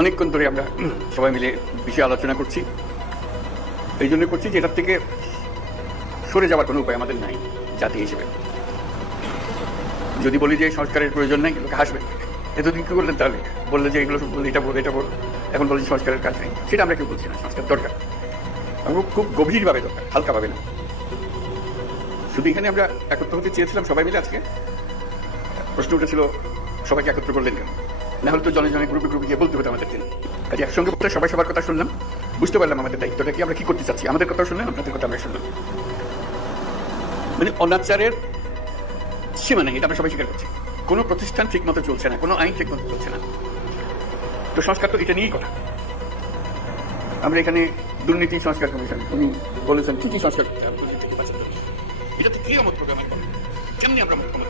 অনেকক্ষণ ধরে আমরা সবাই মিলে বিষয়ে আলোচনা করছি। এই জন্য করছি যে এটার থেকে সরে যাওয়ার কোনো উপায় আমাদের নাই জাতি হিসেবে। যদি বলি যে সংস্কারের প্রয়োজন নেই, লোকে হাসবে, এতদিন কী করলেন তাহলে? বললে যে এগুলো বললে এটা বল এটা বল, এখন বলে যে সংস্কারের কাজ নেই। সেটা আমরা কেউ বলছি না, সংস্কার দরকার, এবং খুব গভীরভাবে দরকার, হালকাভাবে না। শুধু এখানে আমরা একত্র হতে চেয়েছিলাম সবাই মিলে। আজকে প্রশ্ন উঠেছিল সবাইকে একত্র করলেন কেন? না হলে তো জনে জনে গ্রুপে গ্রুপে গিয়ে বলতে হতো আমাদের জন্য। কাজে একসঙ্গে বলতে সবাই সবার কথা শুনলাম, বুঝতে পারলাম আমাদের দায়িত্বটা কি, আমরা কি করতে চাচ্ছি। আমাদের কথা শুনলেন, আপনাদের কথা আমরা শুনলাম। মানে অনাচারের সীমা নেই, এটা আমরা সবাই স্বীকার করছি। কোনো প্রতিষ্ঠান ঠিক মতো চলছে না, কোনো আইন ঠিক মতো চলছে না। তো সংস্কার তো এটা নিয়েই কথা। আমরা এখানে দুর্নীতি সংস্কার কমিশন, উনি বলেছেন কি কি সংস্কার করতে হবে দুর্নীতি থেকে বাঁচাতে হবে। এটাতে কি আমোদ করবে আমার? কেমনি আমরা আমোদ করবো?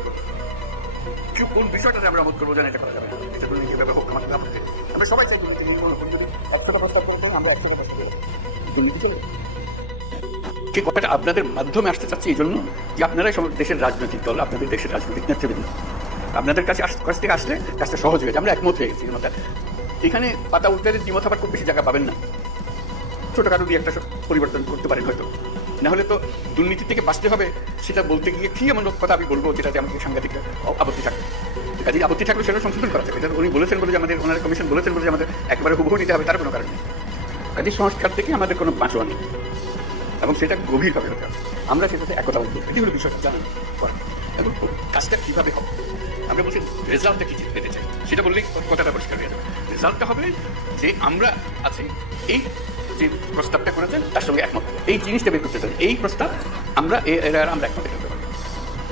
কোন বিষয়টাতে আমরা আমোদ করবো? জানা এটা করা যাবে না। এটা দুর্নীতি ব্যাপারে হোক, আমাদের আপত্তি। আমরা সবাই চাই দুর্নীতি নির্মূল হোক। যদি 100টা প্রস্তাব করবো, আমরা 100টা প্রস্তাব করবো। দুর্নীতি চলবে। ঠিক কথাটা আপনাদের মাধ্যমে আসতে চাচ্ছি এই জন্য যে আপনারাই দেশের রাজনৈতিক দল, আপনাদের দেশের রাজনৈতিক নেতৃবৃন্দ, আপনাদের কাছে কাছ থেকে আসলে কাজটা সহজ হয়ে যায়। আমরা একমত হয়ে গেছি। এখানে পাতা উল্টে দ্বিমত হবার খুব বেশি জায়গা পাবেন না। ছোটখাটো দিয়ে একটা পরিবর্তন করতে পারেন হয়তো। না হলে তো দুর্নীতি থেকে বাঁচতে হবে, সেটা বলতে গিয়ে কি এমন কথা আমি বলবো যেটাতে আমাকে সাংঘাতিক আপত্তি থাকবে। কাজে আপত্তি থাকলে সেটা সংশোধন করা যাবে। এটা উনি বলেছেন বলে যে আমাদের ওনার কমিশন বলেছেন বলে যে আমাদের একেবারে হুবহু নিতে হবে, তার কোনো কারণ নেই। কাজে সংস্কার থেকে আমাদের কোনো বাঁচোয়া নেই, এবং সেটা গভীরভাবে হতে হবে। আমরা সেটাতে একতা বলবো, এটি হলো বিষয়টা জানান করেন। এবং কাজটা কীভাবে হবে, আমরা বলছি রেজাল্টটা কী পেতে চাই, সেটা বললেই কথাটা পরিষ্কার হয়ে যাবে। রেজাল্টটা হবে যে আমরা আছি এই যে প্রস্তাবটা করেছেন তার সঙ্গে একমত, এই জিনিসটা বের করতে চাই। এই প্রস্তাব আমরা আমরা একমত করতে পারি।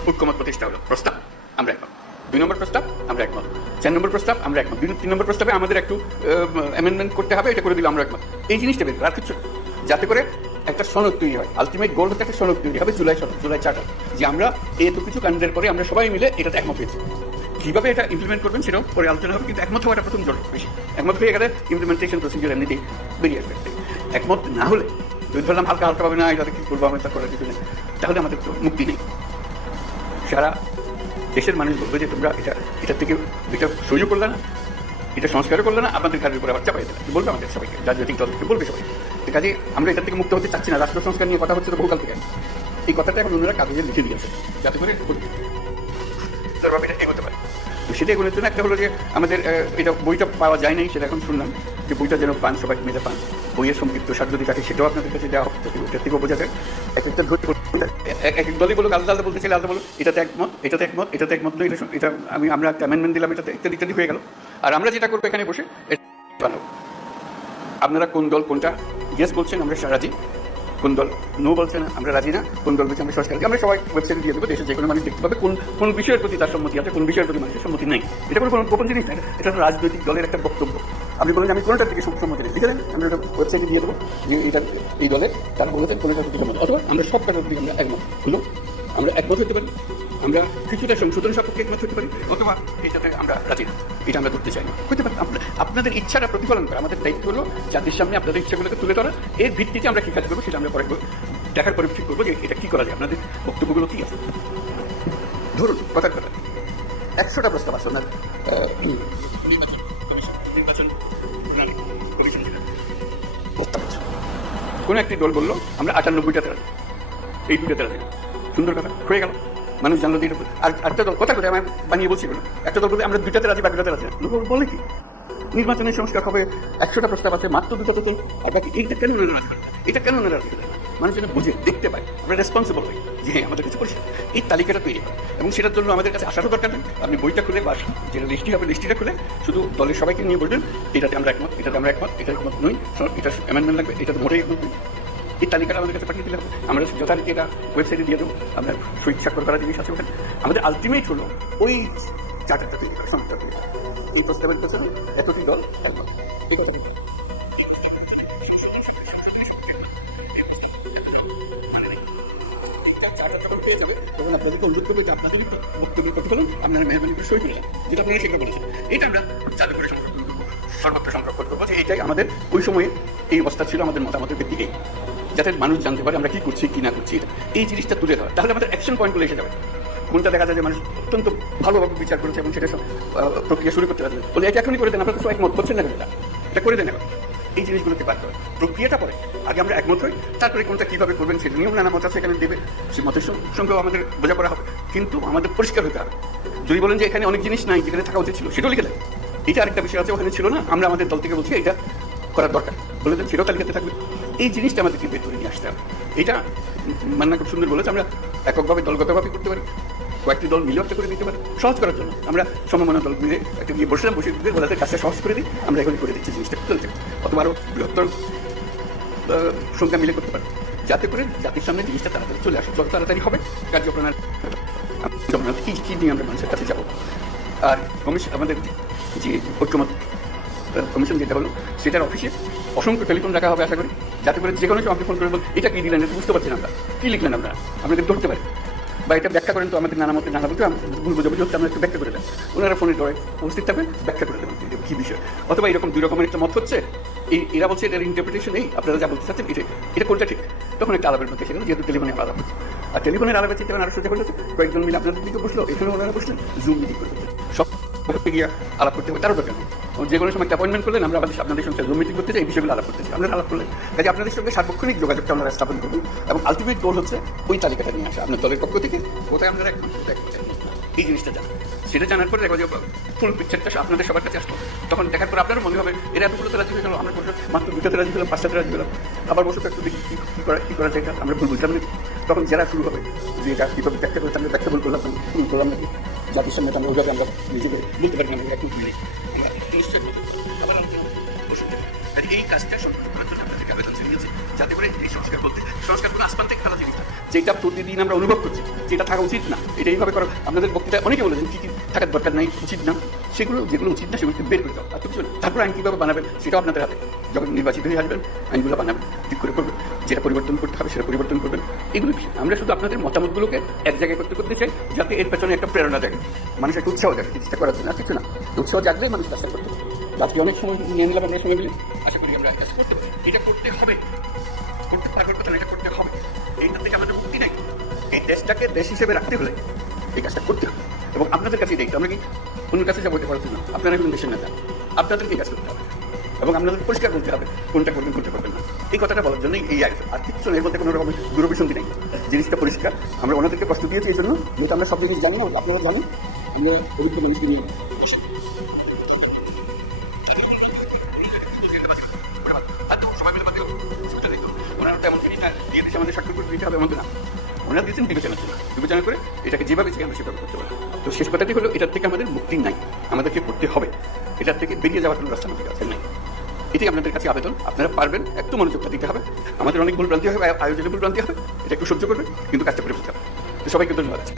ঐক্যমত প্রতিষ্ঠা হলো প্রস্তাব, আমরা একমত। 2 নম্বর প্রস্তাব আমরা একমত। 4 নম্বর প্রস্তাব আমরা একমত। 3 নম্বর প্রস্তাবে আমাদের একটু অ্যামেন্ডমেন্ট করতে হবে, এটা করে দিলে আমরা একমত। এই জিনিসটা বের আর কিছু, যাতে করে একটা সনদ তৈরি হয়। আলটিমেট গোল হচ্ছে একটা সনদ তৈরি হবে, জুলাই চার্টার, যে আমরা এত কিছু কাণ্ডের পরে আমরা সবাই মিলে এটাতে একমত হয়েছি। কীভাবে এটা ইমপ্লিমেন্ট করবেন সেটাও পরে আলোচনা হবে, কিন্তু একমত হওয়াটা প্রথম জরুরি। বেশি একমত হয়ে গেলে ইমপ্লিমেন্টেশন প্রসিডিউর এমনিতেই বেরিয়ে আসবে। একমত না হলে যদি ধরলাম হালকা পাবে না, এটাতে কী করবো আমরা, তা করার কিছু নেই, তাহলে আমাদের তো মুক্তি নেই। সারা দেশের মানুষ বলবে যে তোমরা এটা থেকে এটা সহ্য করলে না, এটা সংস্কারও করলে না, আপনাদের কাজের উপরে আবার চাপাই দিলে বলবে আমাদের সবাইকে, রাজনৈতিক দলকে বলবে সবাই। কাজে আমরা এটা থেকে মুক্ত হতে চাচ্ছি না। রাষ্ট্র সংস্কার নিয়ে কথা হচ্ছে তো বহুকাল থেকে। এই কথাটা এখন ওনারা কাগজে লিখে দিয়েছে, যাতে করে এটা এগোতে পারে। সেটা এগোনোর জন্য একটা হলো যে আমাদের এটা বইটা পাওয়া যায় নাই, সেটা এখন শুনলাম যে বইটা যেন পান, সবাই মেজা পান। বইয়ের সংক্ষিপ্ত সার যদি থাকে সেটাও আপনাদের কাছে দেওয়া হবে, ওটার থেকেও বোঝা যায়। এক এক দলই বলুক, আলাদা আলাদা বলতে চাইলে আলাদা বলুক, এটাতে একমত, এটাতে একমত, এটাতে একমত নয়, এটা আমরা একটা অ্যামেন্ডমেন্ট দিলাম, এটাতে ইত্যাদি ইত্যাদি হয়ে গেল। আর আমরা যেটা করবো এখানে বসে বানাবো। আপনারা কোন দল কোনটা ইয়েস বলছেন আমরা রাজি, কোন দল নো বলছেন আমরা রাজি না, কোন দল বলছে আমরা সংস্কার, আমরা সবাই ওয়েবসাইটে দিয়ে দেবো। দেশে যে কোনো মানুষ দেখতে পাবে কোন বিষয়ের প্রতি তার সম্মতি আছে, কোন বিষয়ের প্রতি মানুষের সম্মতি নেই। এটা কোনো গোপন জিনিস না, এটা তো রাজনৈতিক দলের একটা বক্তব্য। আপনি বলেন আমি কোনোটার থেকে সম্মতি নেই, লিখে দেন, আমরা একটা ওয়েবসাইটে দিয়ে দেবো যে এটা এই দলের তারা বলেছেন কোনোটার প্রতি সম্মতি, অথবা আমরা সব কাটার প্রতি আমরা একমত হলো, আমরা একমত হতে পারি, আমরা কিছুটা সংশোধন সাপেক্ষে একমত হতে পারি, অথবা এটাতে আমরা রাজি না, এটা আমরা করতে চাই না, হতে পারি। আপনাদের ইচ্ছাটা প্রতিফলন করে আমাদের দায়িত্ব হলো জাতির সামনে আপনাদের ইচ্ছাগুলোকে তুলে ধরা। এর ভিত্তিতে আমরা কী কাজ করবো সেটা আমরা পরে দেখার পরে ঠিক করবো যে এটা কী করা যায়, আপনাদের বক্তব্যগুলো কী আছে। ধরুন কথার কথা 100টা প্রস্তাব আছে ওনার কোনো একটি দল বললো আমরা 98টাতে রাজি, এই 2টাতে রাজি। সুন্দর কথা হয়ে গেল, মানুষ জানলো দিয়ে। আর একটা দল কথা আমি বানিয়ে বলছি বলো, একটা দল বলতে আমরা 2টাতে রাজি, বাকিটাতে রাজি না। বলে কি নির্বাচনের সংস্কার হবে, 100টা প্রস্তাব আছে, মাত্র 2টাতে আর বাকি। এটা কেন রাজি, এটা কেন রাজি না? মানুষ যেন বুঝে দেখতে পায় আমরা রেসপন্সিবল হই যে হ্যাঁ আমাদের কিছু পরিষ্কার। এই তালিকাটা তৈরি হয়, এবং সেটার জন্য আমাদের কাছে আসারও দরকার নেই। আপনি বইটা খুলে বা যেটা লিস্টি হবে লিস্টিটা খুলে শুধু দলের সবাইকে নিয়ে বলবেন এটাতে আমরা একমত, এটাতে আমরা একমত, এটা একমত নই, এটা অ্যামেন্ডমেন্ট লাগবে, এটাতে মোটেই একমত নই। এই তালিকাটা আমাদের কাছে পাঠিয়ে দিলে হবে, আমরা যথারীতি এটা ওয়েবসাইটে দিয়ে দেবো। আমরা স্বাক্ষর করা জিনিস আছে ওখানে। আমাদের আলটিমেট হলো ওই চার্টারটা তৈরি করা, সংস্থা তৈরি করা। এই প্রস্তাবের পেছনে এতটি দল একমত, এই কথা পেয়ে যাবে। তখন আপনাদেরকে অনুরোধ করবো যে আপনাদের বক্তব্যের প্রতিফলন আপনারা মেহরবানি করে সই করে যান, যেটা আপনারা সেটা বলেছেন। এটা আমরা জাদুঘরে সংরক্ষণ করবো, সর্বত্র সংরক্ষণ করবো, যে এইটাই আমাদের ওই সময়ে এই অবস্থা ছিল, আমাদের মতামতের ভিত্তিকেই, যাতে মানুষ জানতে পারে আমরা কী করছি কী না করছি। এই জিনিসটা তুলে ধরা, তাহলে আমাদের অ্যাকশন পয়েন্টগুলো এসে যাবে। কোনটা দেখা যায় যে মানুষ অত্যন্ত ভালোভাবে বিচার করেছে এবং সেটা প্রক্রিয়া শুরু করতে পারবে, বলে এটা এখনই করে দেন, আপনারা তো একমত করছেন না, এটা একটা করে দেন এখন এই জিনিসগুলোকে বাদ করা প্রক্রিয়াটা পরে আগে আমরা একমত হই, তারপরে কোনটা কীভাবে করবেন সেটা নিয়েও নানা মত আছে, এখানে দেবে সেই মতের সঙ্গেও আমাদের বোঝাপড়া হবে, কিন্তু আমাদের পরিষ্কার হতে হবে। যদি বলেন যে এখানে অনেক জিনিস নাই যেখানে থাকা উচিত ছিল, সেটাও লিখে দেন। এটা আরেকটা বিষয় আছে, ওখানে ছিল না, আমরা আমাদের দল থেকে বলছি এটা করার দরকার, বলে দেন, সেটাও তালিকাতে থাকবে। এই জিনিসটা আমাদেরকে বের করে নিয়ে আসতে হবে। এটা মান্না খুব সুন্দর বলেছে, আমরা এককভাবে দলগতভাবে করতে পারি, কয়েকটি দল মিলে একটা করে দিতে পারি সহজ করার জন্য। আমরা সমমনা দল মিলে একটা গিয়ে বসলাম, বসে দিতে ওদের কাজটা সহজ করে দিই, আমরা এখন করে দিচ্ছি, জিনিসটা চলছে। অথবা আরও বৃহত্তর সংখ্যা মিলে করতে পারি, যাতে করে জাতির সামনে জিনিসটা তাড়াতাড়ি চলে আসে। যত তাড়াতাড়ি হবে কার্যপ্রণালী কী কী নিয়ে আমরা মানুষের কাছে যাবো। আর কমিশন আমাদের যে ঐক্যমত কমিশন যেটা হলো, সেটার অফিসে অসংখ্য টেলিফোন রাখা হবে আশা করি, যাতে করে যে কোনো সময় আপনি ফোন করে বল এটা কী দিলেন, এটা বুঝতে পারছেন আমরা, কী লিখলেন আপনারা, আপনাদের ধরতে পারি, বা এটা ব্যাখ্যা করেন তো আমাদের নানা মতে নানা বলতে ভুল বোঝাবুঝি হচ্ছে, আমরা একটু ব্যাখ্যা করে দেন। ওনারা ফোনে ধরে উপস্থিত থাকবেন, ব্যাখ্যা করে দেবেন কী বিষয়। অথবা এরকম দুই রকমের একটা মত হচ্ছে, এরা বলছে এটার ইন্টারপ্রিটেশন এই, আপনারা যা বলতে চাচ্ছেন এটা কোনটা ঠিক, তখন একটা আলাপের মধ্যে সেখানে, যেহেতু টেলিফোনে আলাদা হচ্ছে। আর টেলিফোনের আলাপের চিন্তা আরও সোজা করতে কয়েকজন মিলে আপনাদের দিকে বসলো, এখানে ওনারা বসলেন, জুম মিটিং করতে সব গিয়ে আলাপ করতে হবে, তারও দরকার নেই। যে কোনো সময় একটা অ্যাপয়েন্টমেন্ট করলেন, আমরা আপনাদের সঙ্গে জুম মিটিং করতে চাই, এই বিষয়গুলো আলাপ করতে চাই, আমরা আলাপ করলেন, কাজে আপনাদের সঙ্গে সার্বক্ষণিক যোগাযোগটা আমরা স্থাপন করবেন, এবং আলটিমেট গোল হচ্ছে ওই তালিকাটা নিয়ে আসা আপনার দলের পক্ষ থেকে, কোথায় আপনারা এই জিনিসটা জানেন। সেটা জানার পরে দেখো যে ফুল পিকচারটা আপনাদের সবার কাছে আসলো, তখন দেখার পর আপনারও মনে হবে এরা এতগুলোতে রাজি হয়ে গেল, আমরা মাত্র দুটাতে রাজি হলাম, পাঁচটাতে রাজি হলাম, আবার বসে একটু দেখি কী করা যায়, আমরা ভুল বুঝলাম না। তখন যারা শুরু হবে যে এটা কীভাবে ব্যাখ্যা করতে, আমরা ব্যাখ্যা ভুল করলাম নাকি, জাতির সামনে আমরা ওইভাবে আমরা নিজেকে বলতে পারি না, আমরা একটু মিলি আমরা নিশ্চয় আবার এই কাজটা সম্পূর্ণ আপনাদেরকে আবেদন জানিয়েছি, যাতে করে এই সংস্কার বলতে সংস্কার কোনো আসমান থেকে খেলা জিনিস না, যেটা প্রতিদিন আমরা অনুভব করছি যেটা থাকা উচিত না, এটা এইভাবে করা। আপনাদের বক্তৃতা অনেকে বলেছেন কী কী থাকার দরকার নাই, উচিত না, সেগুলো যেগুলো উচিত না সেগুলোকে বের করে দাও, আর কিছু না। তারপর আইন কীভাবে বানাবেন সেটাও আপনাদের হাতে, যখন নির্বাচিত হয়ে আসবেন আইনগুলো বানাবেন, ঠিক করে করবেন, যেটা পরিবর্তন করতে হবে সেটা পরিবর্তন করবেন। এগুলো আমরা শুধু আপনাদের মতামতগুলোকে এক জায়গায় করতে চাই, যাতে এর পেছনে একটা প্রেরণা জাগে, মানুষ একটা উৎসাহ জাগে চেষ্টা করার জন্য, আর কিছু না। উৎসাহ জাগলে মানুষ কাজটা করতে পারে। আজকে অনেক সময় নিয়ে নিলাম আমরা সময় মিলে, আশা করি আমরা কাজ করতে পারি। এটা করতে হবে, করতে পারবার কথা না, এটা করতে হবে, এইটার থেকে আমাদের মুক্তি নেই। এই দেশটাকে দেশ হিসেবে রাখতে হলে এই কাজটা করতে হবে, এবং আপনাদের কাছেই দেখতে আমরা কি অন্য কাছে যাবো এটা পারছি না, আপনারা এখন দেশের নেতা, আপনাদেরকে কাজ করতে হবে, এবং আপনাদের পরিষ্কার বলতে হবে কোনটা করবেন কোনটা করবেন না। এই কথাটা বলার জন্যই এই আয়োজন, আর কিছু এর বলতে কোনো রকম দূরভিসন্ধি নেই, জিনিসটা পরিষ্কার। আমরা ওনাদেরকে কষ্ট দিয়েছি এই জন্য, যেহেতু আমরা সব জিনিস জানি না, আপনারা জানেন, আমরা অভিজ্ঞ মানুষকে নিয়ে তেমন জিনিসটা দিয়ে দিয়েছে আমাদের স্বাক্ষর করে দিতে হবে এমন না, ওনারা দিয়েছেন বিবেচনা করে এটাকে যেভাবে চাই আমরা সেভাবে করতে পারি। তো শেষ কথাটি হলো, এটার থেকে আমাদের মুক্তি নাই, আমাদেরকে করতে হবে, এটার থেকে বেরিয়ে যাওয়ার কোনো রাস্তা আমাদের কাছে নাই। এটাই আপনাদের কাছে আবেদন, আপনারা পারবেন, একটু মনোযোগটা দিতে হবে, আমাদের অনেক ভুল ভ্রান্তি হবে, আয়োজনে ভুল ভ্রান্তি হবে, এটা একটু সহ্য করবে, কিন্তু কাজটা করে ফেলতে হবে। তো সবাইকে ধন্যবাদ আছে।